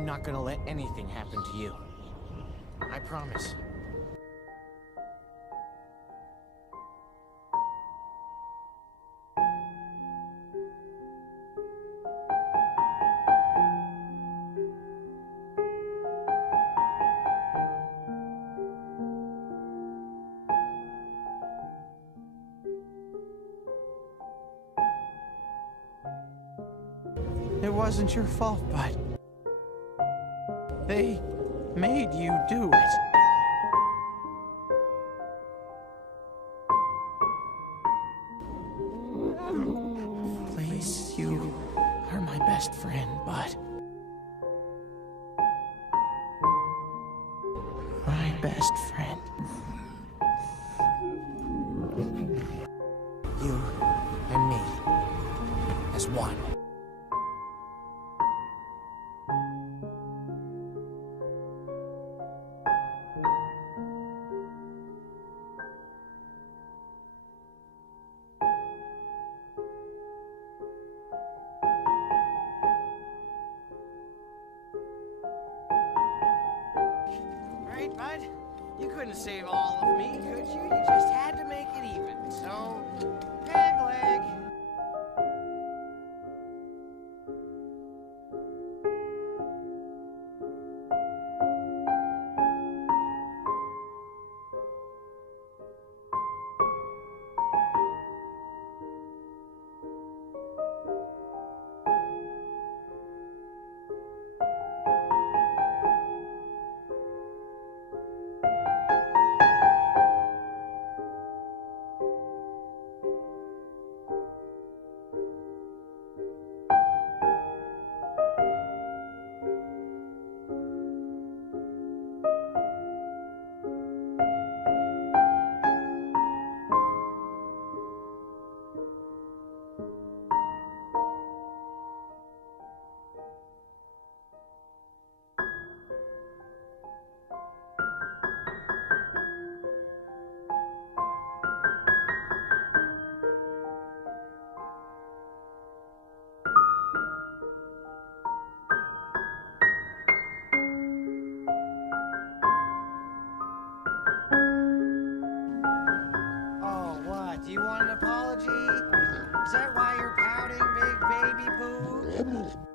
I'm not gonna let anything happen to you. I promise. It wasn't your fault, Bud. They made you do it. Please, you are my best friend, Bud. My best friend. You and me as one. Right, Bud? You couldn't save all of me, could you? You just had to make it even. So, peg leg. Do you want an apology? Is that why you're pouting, big baby poo?